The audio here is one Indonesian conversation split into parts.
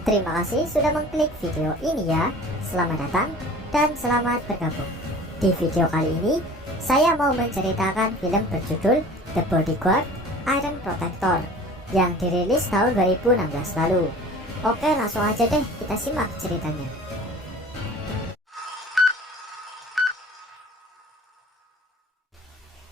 Terima kasih sudah mengklik video ini ya. Selamat datang dan selamat bergabung. Di video kali ini, saya mau menceritakan film berjudul The Bodyguard Iron Protector yang dirilis tahun 2016 lalu. Oke, langsung aja deh kita simak ceritanya.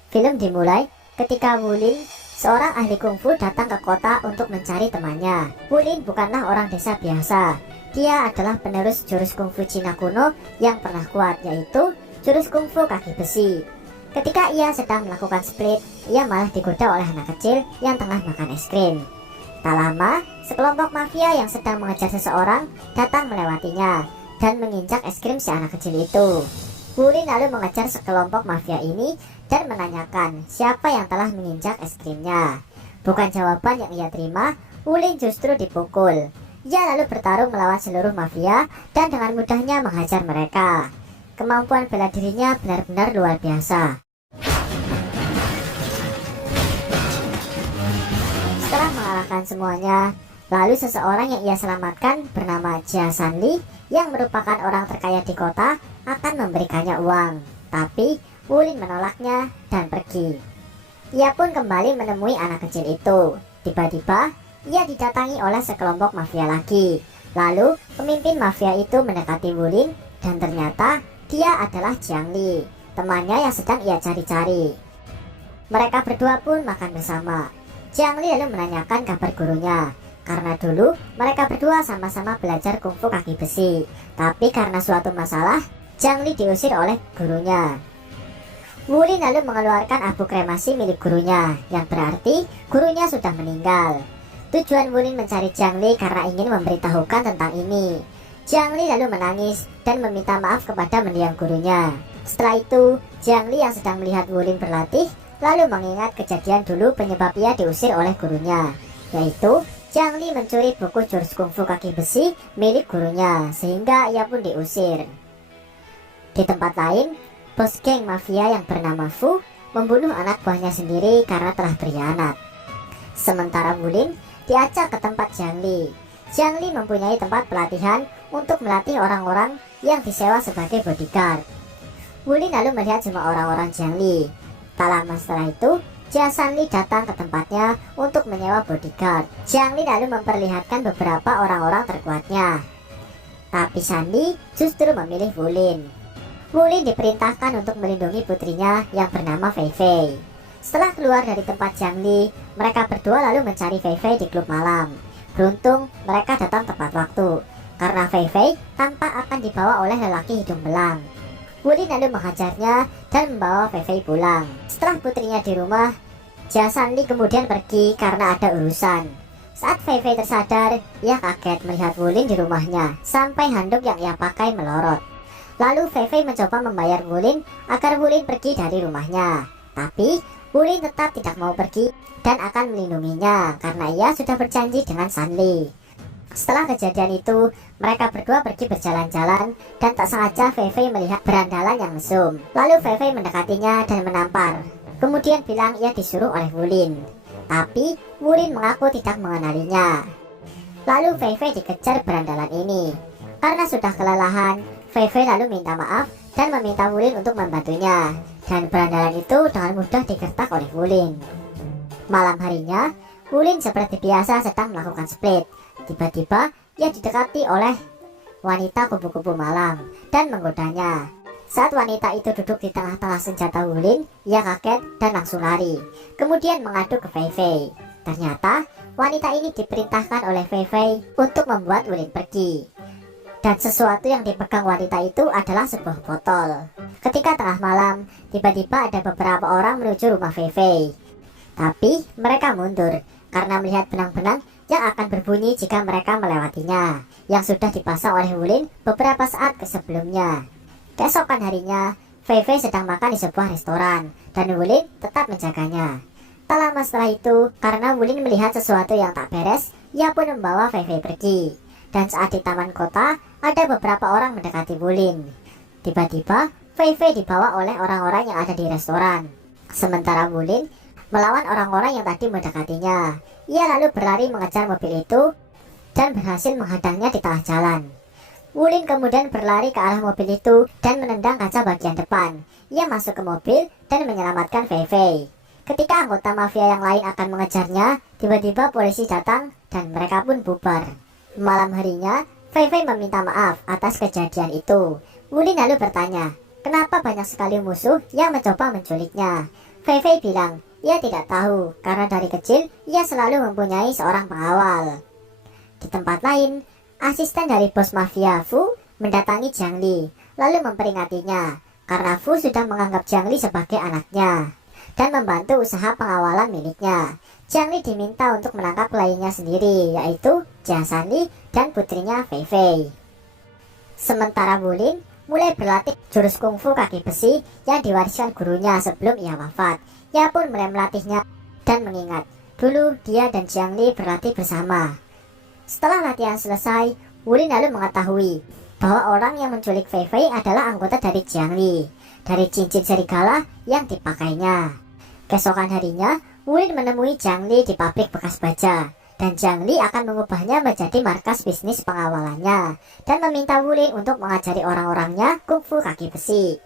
Film dimulai ketika Wulin, seorang ahli kungfu, datang ke kota untuk mencari temannya. Wulin bukanlah orang desa biasa. Dia adalah penerus jurus kungfu Cina kuno yang pernah kuat, yaitu jurus kungfu kaki besi. Ketika ia sedang melakukan split, ia malah digoda oleh anak kecil yang tengah makan es krim. Tak lama, sekelompok mafia yang sedang mengejar seseorang datang melewatinya dan menginjak es krim si anak kecil itu. Wulin lalu mengejar sekelompok mafia ini dan menanyakan siapa yang telah menginjak es krimnya. Bukan jawaban yang ia terima, Wulin justru dipukul. Ia lalu bertarung melawan seluruh mafia dan dengan mudahnya menghajar mereka. Kemampuan bela dirinya benar-benar luar biasa. Setelah mengalahkan semuanya, lalu seseorang yang ia selamatkan bernama Jia Sanli yang merupakan orang terkaya di kota akan memberikannya uang. Tapi Wulin menolaknya dan pergi. Ia pun kembali menemui anak kecil itu. Tiba-tiba ia didatangi oleh sekelompok mafia lagi. Lalu pemimpin mafia itu mendekati Wulin dan ternyata dia adalah Jiang Li, temannya yang sedang ia cari-cari. Mereka berdua pun makan bersama. Jiang Li lalu menanyakan kabar gurunya, karena dulu mereka berdua sama-sama belajar kungfu kaki besi. Tapi karena suatu masalah, Jiang Li diusir oleh gurunya. Wulin lalu mengeluarkan abu kremasi milik gurunya, yang berarti gurunya sudah meninggal. Tujuan Wulin mencari Jiang Li karena ingin memberitahukan tentang ini. Jiang Li lalu menangis dan meminta maaf kepada mendiang gurunya. Setelah itu, Jiang Li yang sedang melihat Wulin berlatih lalu mengingat kejadian dulu penyebab ia diusir oleh gurunya, yaitu Jiang Li mencuri buku jurus kungfu kaki besi milik gurunya, sehingga ia pun diusir. Di tempat lain, bos geng mafia yang bernama Fu membunuh anak buahnya sendiri karena telah berkhianat. Sementara Wulin diajak ke tempat Jiang Li. Jiang Li mempunyai tempat pelatihan untuk melatih orang-orang yang disewa sebagai bodyguard. Wulin lalu melihat semua orang-orang Jiang Li. Tak lama setelah itu, Jia Sanli datang ke tempatnya untuk menyewa bodyguard. Jiang Li lalu memperlihatkan beberapa orang-orang terkuatnya. Tapi Sanli justru memilih Wulin. Wulin diperintahkan untuk melindungi putrinya yang bernama Fei Fei. Setelah keluar dari tempat Jiang Li, mereka berdua lalu mencari Fei Fei di klub malam. Beruntung mereka datang tepat waktu, karena Fei Fei tampak akan dibawa oleh lelaki hidung belang. Wulin lalu menghajarnya dan membawa Fei Fei pulang. Setelah putrinya di rumah, Jia Sanli kemudian pergi karena ada urusan. Saat Fei Fei tersadar, ia kaget melihat Wulin di rumahnya sampai handuk yang ia pakai melorot. Lalu Fei Fei mencoba membayar Wulin agar Wulin pergi dari rumahnya. Tapi Wulin tetap tidak mau pergi dan akan melindunginya karena ia sudah berjanji dengan Sanli. Setelah kejadian itu, mereka berdua pergi berjalan-jalan dan tak sengaja Fei Fei melihat berandalan yang mesum. Lalu Fei Fei mendekatinya dan menampar. Kemudian bilang ia disuruh oleh Wulin. Tapi Wulin mengaku tidak mengenalinya. Lalu Fei Fei dikejar berandalan ini. Karena sudah kelelahan, Fei Fei lalu minta maaf dan meminta Wulin untuk membantunya. Dan berandalan itu dengan mudah digertak oleh Wulin. Malam harinya, Wulin seperti biasa sedang melakukan split. Tiba-tiba ia didekati oleh wanita kupu-kupu malam dan menggodanya. Saat wanita itu duduk di tengah-tengah senjata Wulin, ia kaget dan langsung lari. Kemudian mengadu ke Fei Fei. Ternyata wanita ini diperintahkan oleh Fei Fei untuk membuat Wulin pergi. Dan sesuatu yang dipegang wanita itu adalah sebuah botol. Ketika tengah malam, tiba-tiba ada beberapa orang menuju rumah Fei Fei. Tapi mereka mundur karena melihat benang-benang yang akan berbunyi jika mereka melewatinya, yang sudah dipasang oleh Wulin beberapa saat sebelumnya. Keesokan harinya, Fei Fei sedang makan di sebuah restoran dan Wulin tetap menjaganya. Tak lama setelah itu, karena Wulin melihat sesuatu yang tak beres, ia pun membawa Fei Fei pergi. Dan saat di taman kota, ada beberapa orang mendekati Wulin. Tiba-tiba, Fei Fei dibawa oleh orang-orang yang ada di restoran. Sementara Wulin melawan orang-orang yang tadi mendekatinya. Ia lalu berlari mengejar mobil itu dan berhasil menghadangnya di tengah jalan. Wulin kemudian berlari ke arah mobil itu dan menendang kaca bagian depan. Ia masuk ke mobil dan menyelamatkan Fei Fei. Ketika anggota mafia yang lain akan mengejarnya, tiba-tiba polisi datang dan mereka pun bubar. Malam harinya, Fei Fei meminta maaf atas kejadian itu. Wulin lalu bertanya, kenapa banyak sekali musuh yang mencoba menculiknya? Fei Fei bilang, ia tidak tahu karena dari kecil ia selalu mempunyai seorang pengawal. Di tempat lain, asisten dari bos mafia Fu mendatangi Jiang Li, lalu memperingatinya karena Fu sudah menganggap Jiang Li sebagai anaknya dan membantu usaha pengawalan miliknya. Jiang Li diminta untuk menangkap kliennya sendiri, yaitu Jia Sanli dan putrinya Fei Fei. Sementara Wulin mulai berlatih jurus kungfu kaki besi yang diwariskan gurunya sebelum ia wafat. Ia pun mulai melatihnya dan mengingat, dulu dia dan Jiang Li berlatih bersama. Setelah latihan selesai, Wulin lalu mengetahui bahwa orang yang menculik Fei Fei adalah anggota dari Jiang Li, dari cincin serigala yang dipakainya. Keesokan harinya, Wulin menemui Jiang Li di pabrik bekas baja, dan Jiang Li akan mengubahnya menjadi markas bisnis pengawalannya, dan meminta Wulin untuk mengajari orang-orangnya kungfu kaki besi.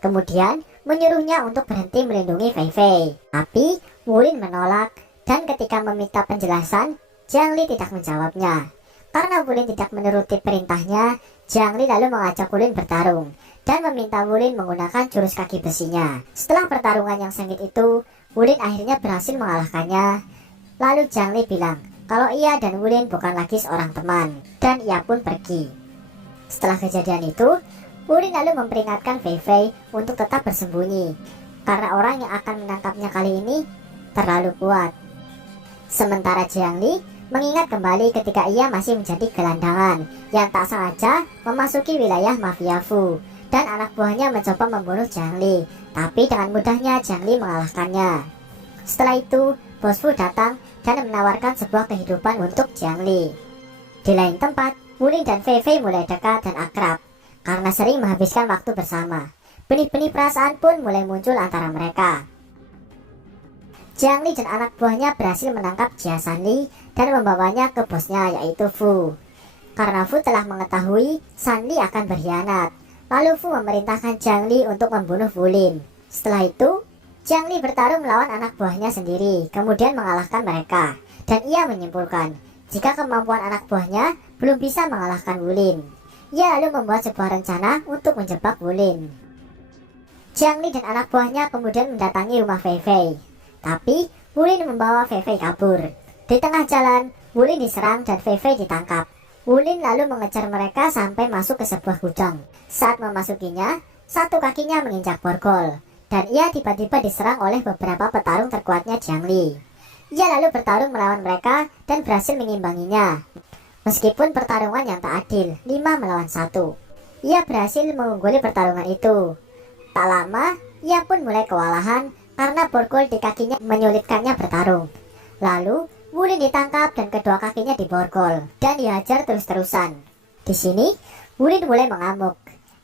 Kemudian, menyuruhnya untuk berhenti melindungi Fei Fei. Tapi, Wulin menolak, dan ketika meminta penjelasan, Jiang Li tidak menjawabnya. Karena Wulin tidak menuruti perintahnya, Jiang Li lalu mengajak Wulin bertarung dan meminta Wulin menggunakan jurus kaki besinya. Setelah pertarungan yang sengit itu, Wulin akhirnya berhasil mengalahkannya. Lalu Jiang Li bilang kalau ia dan Wulin bukan lagi seorang teman, dan ia pun pergi. Setelah kejadian itu, Wulin lalu memperingatkan Fei Fei untuk tetap bersembunyi karena orang yang akan menangkapnya kali ini terlalu kuat. Sementara Jiang Li mengingat kembali ketika ia masih menjadi gelandangan yang tak sengaja memasuki wilayah mafia Fu, dan anak buahnya mencoba membunuh Jiang Li, tapi dengan mudahnya Jiang Li mengalahkannya. Setelah itu, bos Fu datang dan menawarkan sebuah kehidupan untuk Jiang Li. Di lain tempat, Wulin dan Fei Fei mulai dekat dan akrab karena sering menghabiskan waktu bersama. Benih-benih perasaan pun mulai muncul antara mereka. Jiang Li dan anak buahnya berhasil menangkap Jia Sanli dan membawanya ke bosnya, yaitu Fu. Karena Fu telah mengetahui Sanli akan berkhianat, lalu Fu memerintahkan Jiang Li untuk membunuh Wulin. Setelah itu, Jiang Li bertarung melawan anak buahnya sendiri, kemudian mengalahkan mereka. Dan ia menyimpulkan, jika kemampuan anak buahnya belum bisa mengalahkan Wulin, ia lalu membuat sebuah rencana untuk menjebak Wulin. Jiang Li dan anak buahnya kemudian mendatangi rumah Fei Fei. Tapi, Wulin membawa Fei Fei kabur. Di tengah jalan, Wulin diserang dan Fei Fei ditangkap. Wulin lalu mengejar mereka sampai masuk ke sebuah gudang. Saat memasukinya, satu kakinya menginjak borgol, dan ia tiba-tiba diserang oleh beberapa petarung terkuatnya Jiang Li. Ia lalu bertarung melawan mereka dan berhasil mengimbanginya. Meskipun pertarungan yang tak adil, 5 melawan 1. Ia berhasil mengungguli pertarungan itu. Tak lama, ia pun mulai kewalahan karena borgol di kakinya menyulitkannya bertarung. Lalu, Wulin ditangkap dan kedua kakinya diborgol dan dihajar terus-terusan. Di sini, Wulin mulai mengamuk,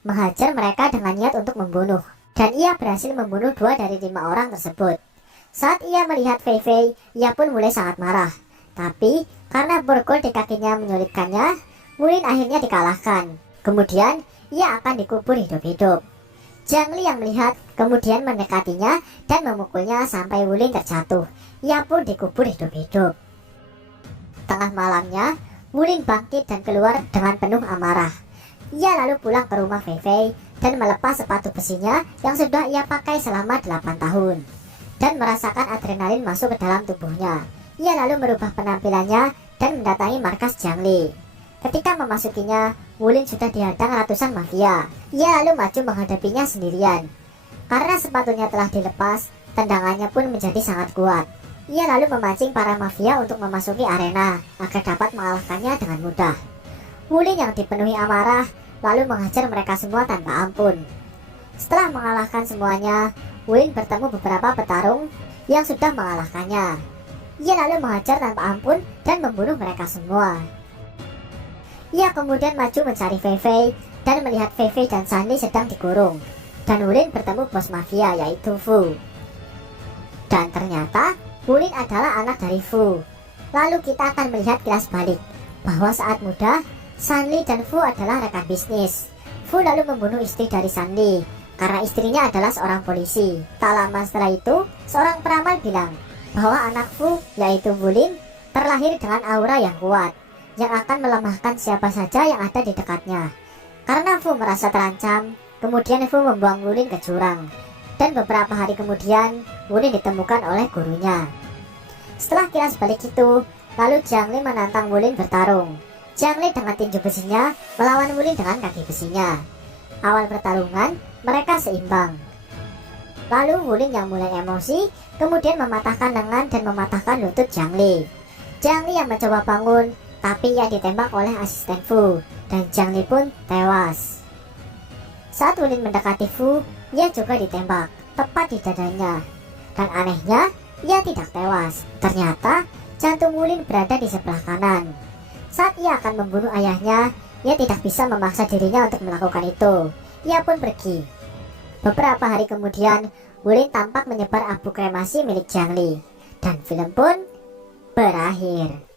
menghajar mereka dengan niat untuk membunuh, dan ia berhasil membunuh 2 dari 5 orang tersebut. Saat ia melihat Fei Fei, ia pun mulai sangat marah. Tapi, karena borgol di kakinya menyulitkannya, Wulin akhirnya dikalahkan. Kemudian, ia akan dikubur hidup-hidup. Jiang Li yang melihat kemudian mendekatinya dan memukulnya sampai Wulin terjatuh. Ia pun dikubur hidup-hidup. Tengah malamnya, Wulin bangkit dan keluar dengan penuh amarah. Ia lalu pulang ke rumah Fei Fei dan melepas sepatu besinya yang sudah ia pakai selama 8 tahun. Dan merasakan adrenalin masuk ke dalam tubuhnya. Ia lalu merubah penampilannya dan mendatangi markas Jiang Li. Ketika memasukinya, Wulin sudah dihadang ratusan mafia. Ia lalu maju menghadapinya sendirian. Karena sepatunya telah dilepas, tendangannya pun menjadi sangat kuat. Ia lalu memancing para mafia untuk memasuki arena agar dapat mengalahkannya dengan mudah. Wulin yang dipenuhi amarah lalu menghajar mereka semua tanpa ampun. Setelah mengalahkan semuanya, Wulin bertemu beberapa petarung yang sudah mengalahkannya. Ia lalu menghajar tanpa ampun dan membunuh mereka semua. Ia kemudian maju mencari Fei Fei dan melihat Fei Fei dan Sanli sedang dikurung. Dan Wulin bertemu bos mafia, yaitu Fu. Dan ternyata Wulin adalah anak dari Fu. Lalu kita akan melihat kilas balik. bahwa saat muda Sanli dan Fu adalah rekan bisnis. Fu lalu membunuh istri dari Sanli karena istrinya adalah seorang polisi. Tak lama setelah itu, seorang peramal bilang bahwa anak Fu, yaitu Wulin, terlahir dengan aura yang kuat yang akan melemahkan siapa saja yang ada di dekatnya. Karena Fu merasa terancam, kemudian Fu membuang Wulin ke jurang. Dan beberapa hari kemudian, Wulin ditemukan oleh gurunya. Setelah kilas balik itu, lalu Jiang Li menantang Wulin bertarung. Jiang Li dengan tinju besinya melawan Wulin dengan kaki besinya. Awal pertarungan, mereka seimbang. Lalu Wulin yang mulai emosi, kemudian mematahkan lengan dan mematahkan lutut Jiang Li. Jiang Li yang mencoba bangun, tapi ia ditembak oleh asisten Fu, dan Jiang Li pun tewas. Saat Wulin mendekati Fu, ia juga ditembak, tepat di dadanya. Dan anehnya, ia tidak tewas. Ternyata, jantung Wulin berada di sebelah kanan. Saat ia akan membunuh ayahnya, ia tidak bisa memaksa dirinya untuk melakukan itu. Ia pun pergi. Beberapa hari kemudian, Wulin tampak menyebar abu kremasi milik Jiang Li. Dan film pun berakhir.